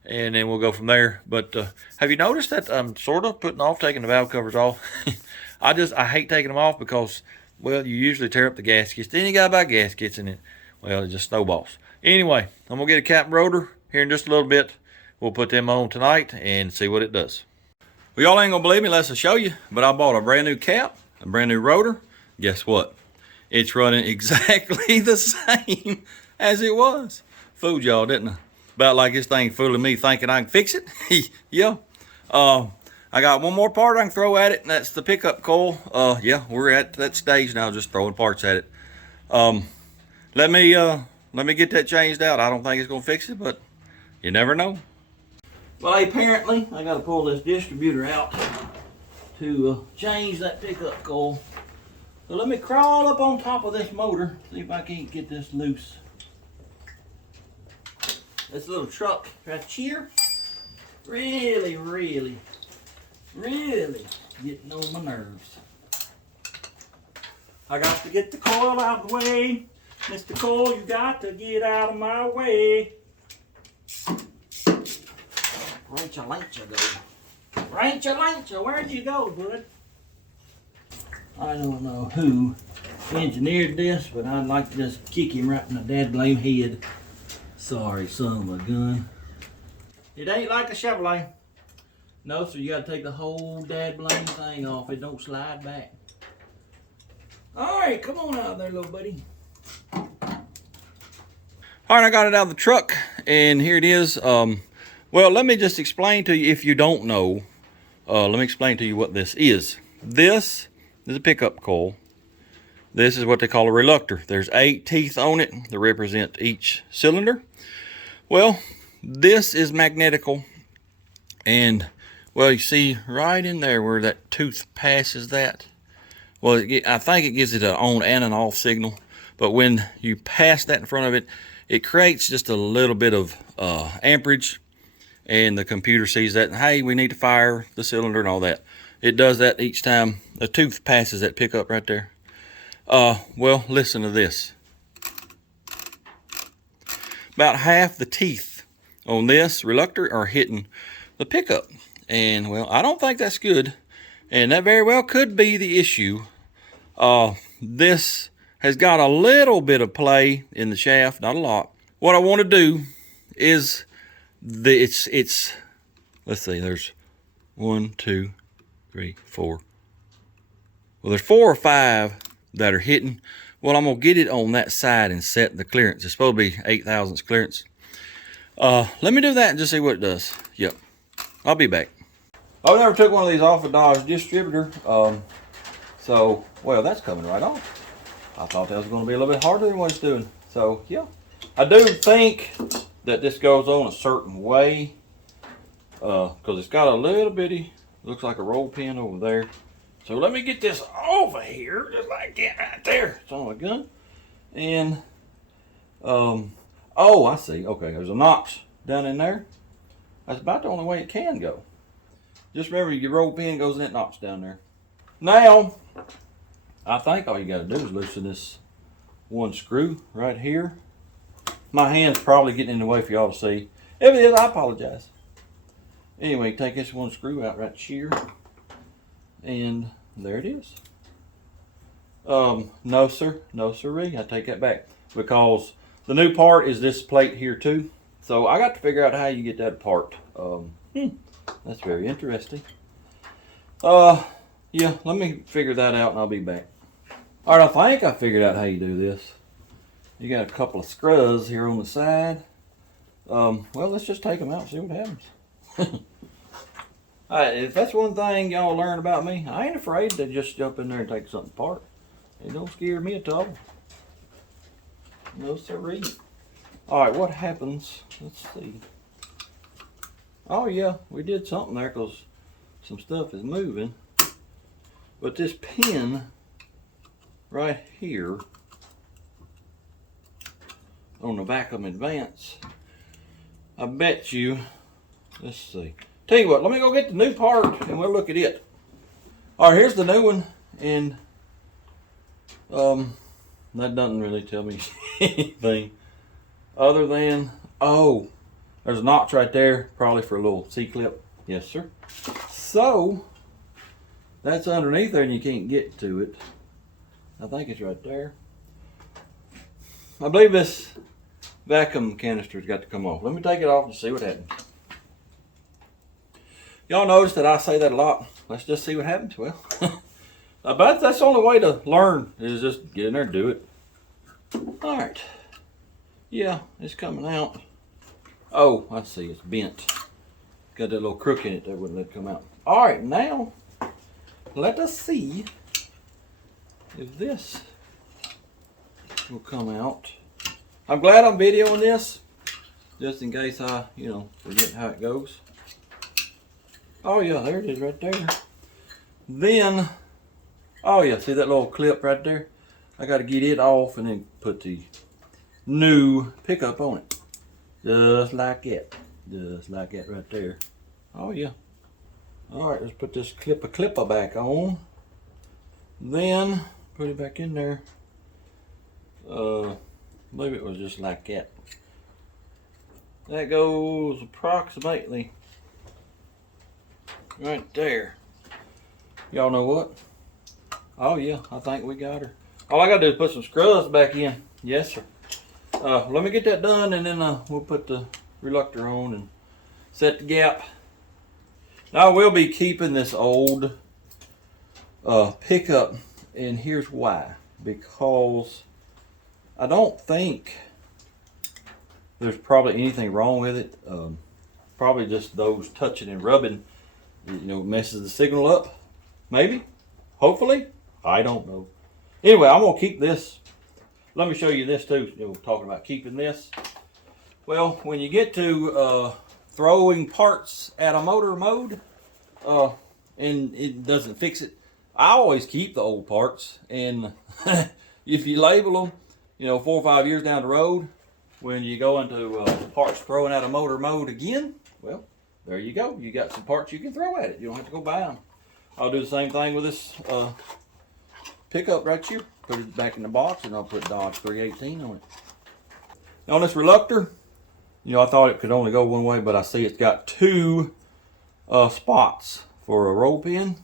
and then we'll go from there. But have you noticed that I'm sort of putting off taking the valve covers off? I hate taking them off because, well, you usually tear up the gaskets. Then you gotta buy gaskets, and it just snowballs. Anyway, I'm gonna get a cap and rotor here in just a little bit. We'll put them on tonight and see what it does. Well, y'all ain't gonna believe me unless I show you, but I bought a brand new cap, a brand new rotor. Guess what? It's running exactly the same as it was. Fooled y'all, didn't I? About like this thing fooling me thinking I can fix it. Yeah. I got one more part I can throw at it, and that's the pickup coil. Yeah, we're at that stage now, just throwing parts at it. Let me get that changed out. I don't think it's gonna fix it, but you never know. Well, apparently I gotta pull this distributor out to change that pickup coil. So let me crawl up on top of this motor, see if I can't get this loose. This little truck right here, really getting on my nerves. I got to get the coil out of the way. Mr. Coil, you got to get out of my way. Rancha go. Rancha, where'd you go, bud? I don't know who engineered this, but I'd like to just kick him right in the dead blame head. Sorry, son of a gun. It ain't like a Chevrolet. No, so you gotta take the whole dad blame thing off. It don't slide back. All right, come on out there, little buddy. All right, I got it out of the truck, and here it is. Well, let me just explain to you, if you don't know, let me explain to you what this is. This is a pickup coil. This is what they call a reluctor. There's 8 teeth on it that represent each cylinder. Well, this is magnetical, and well, you see right in there where that tooth passes that. Well, I think it gives it an on and an off signal, but when you pass that in front of it, it creates just a little bit of amperage, and the computer sees that, and hey, we need to fire the cylinder and all that. It does that each time a tooth passes that pickup right there. Well, listen to this. About half the teeth on this reluctor are hitting the pickup, and well, I don't think that's good, and that very well could be the issue. This has got a little bit of play in the shaft, not a lot. What I want to do is let's see, there's 1, 2, 3, 4. Well, there's 4 or 5 that are hitting. Well, I'm gonna get it on that side and set the clearance. It's supposed to be 8 thousandths clearance. Let me do that and just see what it does. Yep, I'll be back. I never took one of these off a Dodge distributor. So, well, that's coming right off. I thought that was going to be a little bit harder than what it's doing. So, yeah. I do think that this goes on a certain way. Because it's got a little bitty, looks like a roll pin over there. So let me get this over here, just like that right there. It's on my gun. And, oh, I see. Okay, there's a notch down in there. That's about the only way it can go. Just remember, your roll pin goes in that notch down there. Now, I think all you got to do is loosen this one screw right here. My hand's probably getting in the way for y'all to see. If it is, I apologize. Anyway, take this one screw out right here. And there it is. No, sir. No, sirree. I take that back. Because the new part is this plate here, too. So I got to figure out how you get that apart. That's very interesting. Yeah, let me figure that out and I'll be back. All right, I think I figured out how you do this. You got a couple of screws here on the side. Well, let's just take them out and see what happens. All right, if that's one thing y'all learn about me, I ain't afraid to just jump in there and take something apart. It don't scare me at all. No sirree. All right, what happens? Let's see. Oh yeah, we did something there because some stuff is moving. But this pin right here on the vacuum advance, I bet you, let's see. Tell you what, let me go get the new part and we'll look at it. All right, here's the new one, and that doesn't really tell me anything other than, oh, there's a notch right there, probably for a little C-clip. Yes, sir. So, that's underneath there and you can't get to it. I think it's right there. I believe this vacuum canister's got to come off. Let me take it off and see what happens. Y'all notice that I say that a lot. Let's just see what happens. Well, I bet that's the only way to learn is just get in there and do it. All right. Yeah, it's coming out. Oh, I see. It's bent. Got that little crook in it that wouldn't let it come out. All right, now let us see if this will come out. I'm glad I'm videoing this, just in case I, forget how it goes. Oh yeah, there it is right there. Then, oh yeah, see that little clip right there? I got to get it off and then put the new pickup on it. Just like it. Just like that right there. Oh yeah. All right, let's put this clipper back on. Then put it back in there. Maybe it was just like that. That goes approximately right there. Y'all know what? Oh yeah, I think we got her. All I gotta do is put some screws back in. Yes, sir. Let me get that done and then we'll put the reluctor on and set the gap. Now I will be keeping this old pickup, and here's why. Because I don't think there's probably anything wrong with it. Probably just those touching and rubbing, messes the signal up. Maybe, hopefully, I don't know. Anyway, I'm gonna keep this. Let me show you this too. Talking about keeping this. Well, when you get to throwing parts at a motor mode, and it doesn't fix it, I always keep the old parts. And if you label them, 4 or 5 years down the road, when you go into parts throwing out a motor mode again, well, there you go. You got some parts you can throw at it. You don't have to go buy them. I'll do the same thing with this pickup right here. Put it back in the box and I'll put Dodge 318 on it. Now on this reluctor, I thought it could only go one way, but I see it's got 2 spots for a roll pin.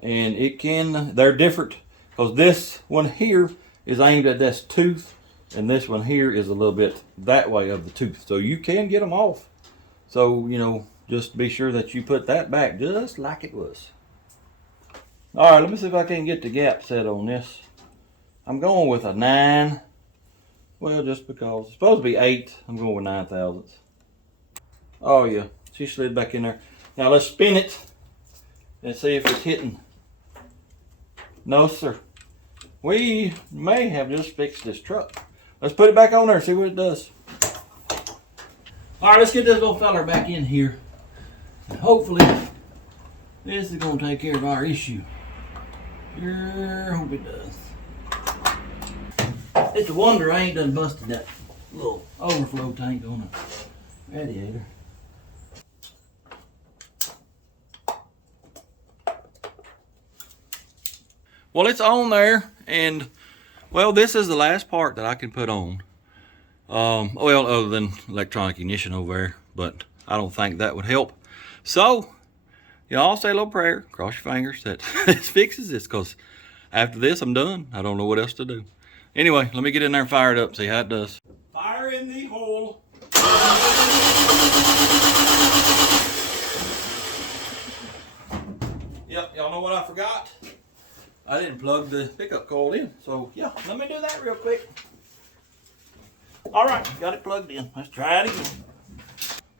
And they're different, because this one here is aimed at this tooth, and this one here is a little bit that way of the tooth. So you can get them off. So, just be sure that you put that back just like it was. All right, let me see if I can get the gap set on this. I'm going with a 9. Well, just because it's supposed to be 8, I'm going with 9 thousandths. Oh yeah, she slid back in there. Now let's spin it and see if it's hitting. No sir. We may have just fixed this truck. Let's put it back on there and see what it does. All right, let's get this little feller back in here. And hopefully this is gonna take care of our issue. Sure hope it does. It's a wonder I ain't done busted that little overflow tank on the radiator. Well, it's on there, and well, this is the last part that I can put on. Well, other than electronic ignition over there, but I don't think that would help. So, y'all say a little prayer, cross your fingers that this fixes this, because after this, I'm done. I don't know what else to do. Anyway, let me get in there and fire it up, see how it does. Fire in the hole. Yep, y'all know what I forgot? I didn't plug the pickup coil in, so yeah, let me do that real quick. All right, got it plugged in. Let's try it again.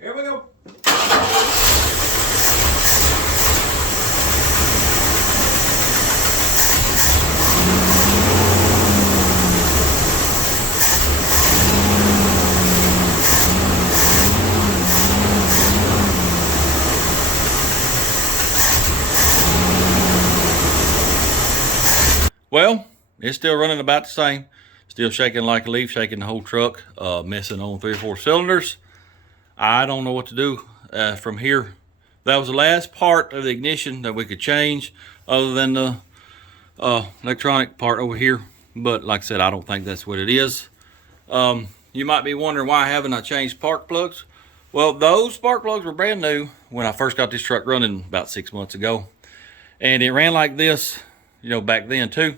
Here we go. Well, it's still running about the same. Still shaking like a leaf, shaking the whole truck, missing on 3 or 4 cylinders. I don't know what to do from here. That was the last part of the ignition that we could change other than the electronic part over here. But like I said, I don't think that's what it is. You might be wondering why haven't I changed spark plugs? Well, those spark plugs were brand new when I first got this truck running about 6 months ago. And it ran like this, you know, back then too.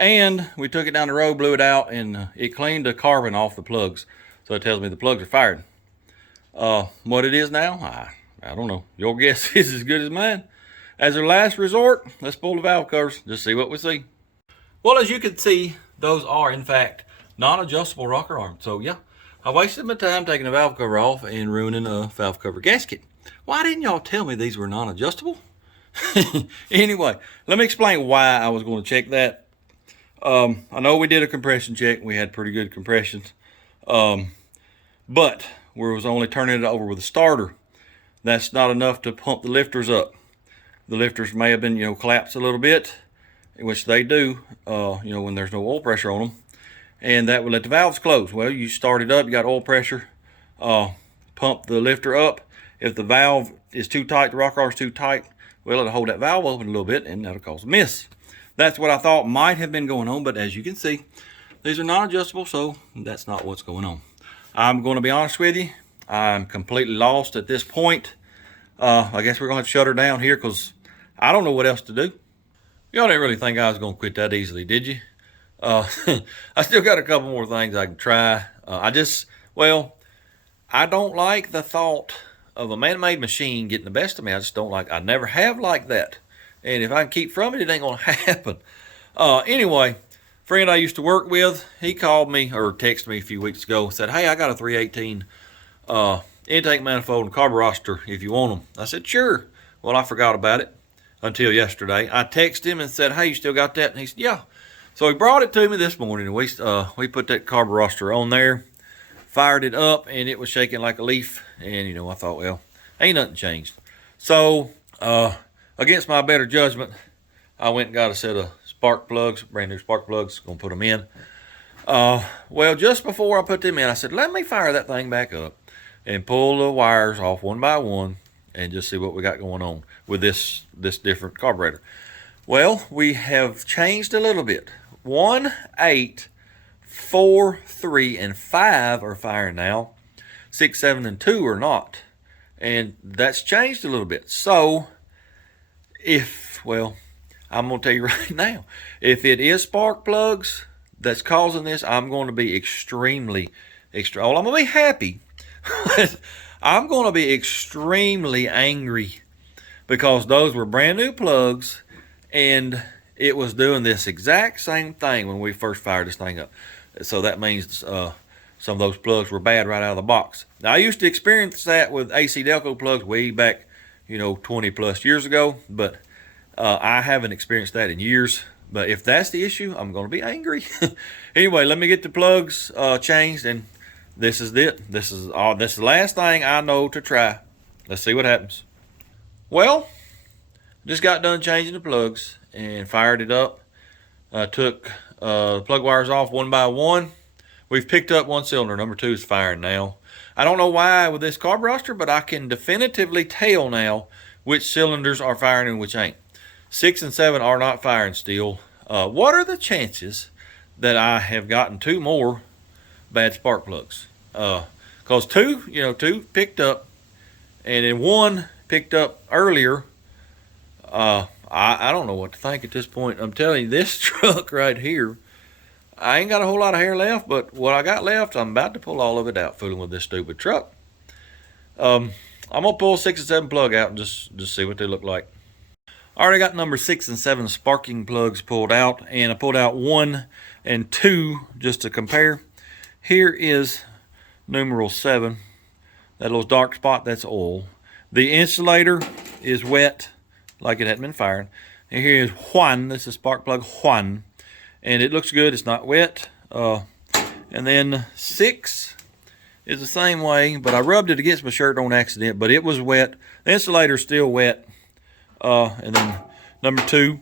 And we took it down the road, blew it out, and it cleaned the carbon off the plugs. So it tells me the plugs are fired. What it is now, I don't know. Your guess is as good as mine. As a last resort, let's pull the valve covers, just see what we see. Well, as you can see, those are in fact non-adjustable rocker arms. So yeah, I wasted my time taking the valve cover off and ruining a valve cover gasket. Why didn't y'all tell me these were non-adjustable? Anyway, let me explain why I was going to check that. I know we did a compression check. We had pretty good compressions. But we was only turning it over with a starter. That's not enough to pump the lifters up. The lifters may have been, you know, collapsed a little bit, which they do, you know, when there's no oil pressure on them. And that would let the valves close. Well, you start it up, you got oil pressure, pump the lifter up. If the valve is too tight, the rocker arm is too tight, well, it'll hold that valve open a little bit and that'll cause a miss. That's what I thought might have been going on, but as you can see, these are non-adjustable, so that's not what's going on. I'm going to be honest with you. I'm completely lost at this point. I guess we're going to have to shut her down here because I don't know what else to do. Y'all didn't really think I was going to quit that easily, did you? I still got a couple more things I can try. Well, I don't like the thought of a man-made machine getting the best of me. I just don't like, I never have liked that. And if I can keep from it, it ain't gonna happen. Anyway, friend I used to work with, he called me or texted me a few weeks ago and said, hey, I got a 318 intake manifold and carburetor if you want them. I said, sure. Well, I forgot about it until yesterday. I texted him and said, hey, you still got that? And he said, yeah. So he brought it to me this morning, and we put that carburetor on there, fired it up, and it was shaking like a leaf. And, you know, I thought, well, ain't nothing changed. So, against my better judgment, I went and got a set of spark plugs, brand new spark plugs, gonna put them in. Well, just before I put them in, I said, let me fire that thing back up and pull the wires off one by one and just see what we got going on with this different carburetor. Well, we have changed a little bit. 1, 8, 4, 3, and 5 are firing now. 6, 7, and 2 are not. And that's changed a little bit. So, I'm going to tell you right now, if it is spark plugs that's causing this, I'm going to be extremely, well, I'm going to be happy. I'm going to be extremely angry because those were brand new plugs and it was doing this exact same thing when we first fired this thing up. So that means some of those plugs were bad right out of the box. Now, I used to experience that with AC Delco plugs way back, 20 plus years ago, but I haven't experienced that in years. But if that's the issue, I'm going to be angry. Anyway, let me get the plugs changed, and this is it. This is the last thing I know to try. Let's see what happens. Well, just got done changing the plugs and fired it up. Took plug wires off one by one. We've picked up one cylinder. Number 2 is firing now. I don't know why with this carburetor, but I can definitively tell now which cylinders are firing and which ain't. 6 and 7 are not firing still. What are the chances that I have gotten 2 more bad spark plugs? Because 2 picked up, and then 1 picked up earlier. I don't know what to think at this point. I'm telling you, this truck right here, I ain't got a whole lot of hair left, but what I got left, I'm about to pull all of it out fooling with this stupid truck. I'm gonna pull 6 and 7 plug out and just see what they look like. I already got number 6 and 7 sparking plugs pulled out, and I pulled out 1 and 2 just to compare. Here is numeral 7. That little dark spot, that's oil. The insulator is wet, like it hadn't been firing. And here is Juan. This is spark plug Juan, and it looks good. It's not wet. And then 6 is the same way, but I rubbed it against my shirt on accident, but it was wet. The insulator's still wet. And then number 2,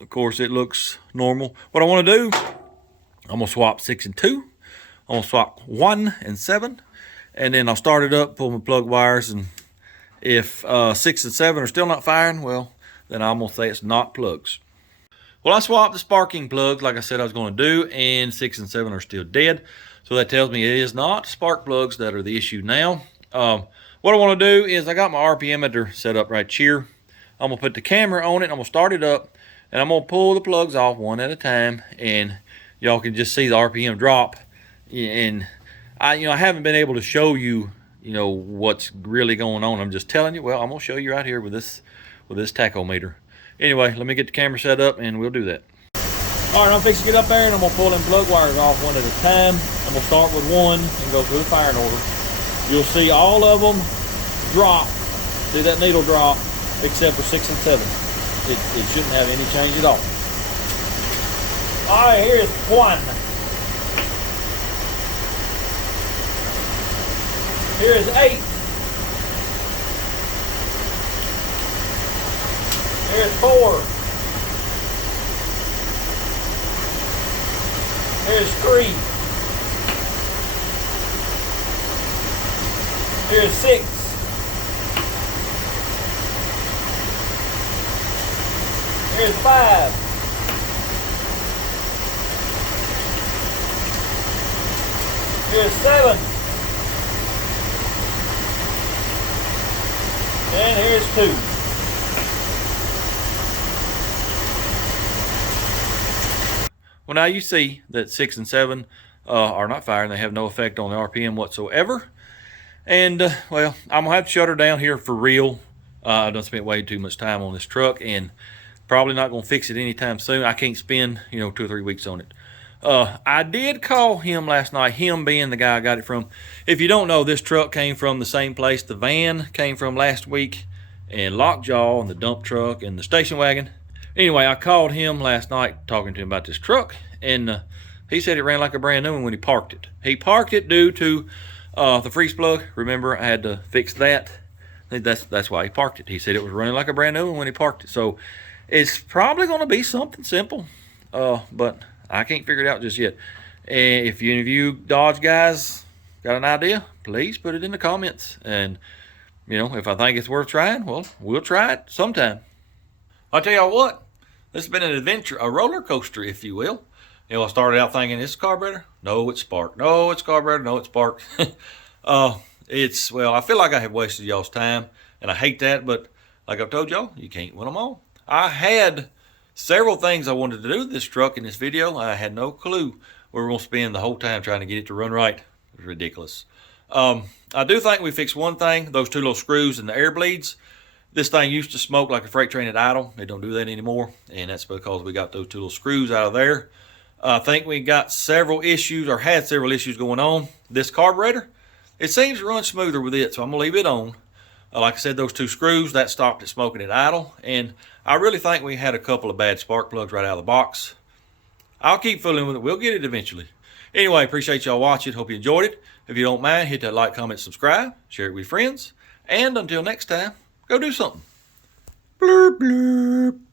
of course, it looks normal. What I want to do, I'm going to swap 6 and 2. I'm going to swap 1 and 7. And then I'll start it up, pull my plug wires. And if 6 and 7 are still not firing, well, then I'm going to say it's not plugs. Well, I swapped the sparking plugs like I said I was going to do, and 6 and 7 are still dead. So that tells me it is not spark plugs that are the issue now. What I want to do is I got my RPM meter set up right here. I'm going to put the camera on it, and I'm going to start it up, and I'm going to pull the plugs off one at a time, and y'all can just see the RPM drop. And I haven't been able to show you, what's really going on. I'm just telling you. Well, I'm going to show you right here with this tachometer. Anyway, let me get the camera set up, and we'll do that. All right, I'm fixing to get up there, and I'm going to pull them plug wires off one at a time. I'm going to start with 1 and go through the firing order. You'll see all of them drop. See that needle drop? Except for 6 and 7. It shouldn't have any change at all. All right, here is 1. Here is 8. Here is 4. Here is 3. Here is 6. Here's 5. Here's 7. And here's 2. Well, now you see that 6 and 7 are not firing. They have no effect on the RPM whatsoever. And, well, I'm going to have to shut her down here for real. I done spent way too much time on this truck, and probably not going to fix it anytime soon. I can't spend, 2 or 3 weeks on it. I did call him last night, him being the guy I got it from. If you don't know, this truck came from the same place the van came from last week, and Lockjaw, and the dump truck, and the station wagon. Anyway, I called him last night talking to him about this truck, and he said it ran like a brand new one when he parked it. He parked it due to the freeze plug. Remember, I had to fix that. I think that's why he parked it. He said it was running like a brand new one when he parked it. So it's probably going to be something simple, but I can't figure it out just yet. And if any of you Dodge guys got an idea, please put it in the comments. And, if I think it's worth trying, well, we'll try it sometime. I'll tell y'all what, this has been an adventure, a roller coaster, if you will. I started out thinking, it's a carburetor? No, it's spark. No, it's carburetor. No, it's spark. Well, I feel like I have wasted y'all's time, and I hate that, but like I've told y'all, you can't win them all. I had several things I wanted to do with this truck in this video. I had no clue we were going to spend the whole time trying to get it to run right. It was ridiculous. I do think we fixed one thing, those two little screws and the air bleeds. This thing used to smoke like a freight train at idle. It don't do that anymore, and that's because we got those two little screws out of there. I think we got several issues, or had several issues going on. This carburetor, it seems to run smoother with it, so I'm gonna leave it on. Like I said, those two screws, that stopped it smoking at idle, and I really think we had a couple of bad spark plugs right out of the box. I'll keep fooling with it. We'll get it eventually. Anyway, appreciate y'all watching. Hope you enjoyed it. If you don't mind, hit that like, comment, subscribe, share it with your friends, and until next time, go do something. Blurp, blurp.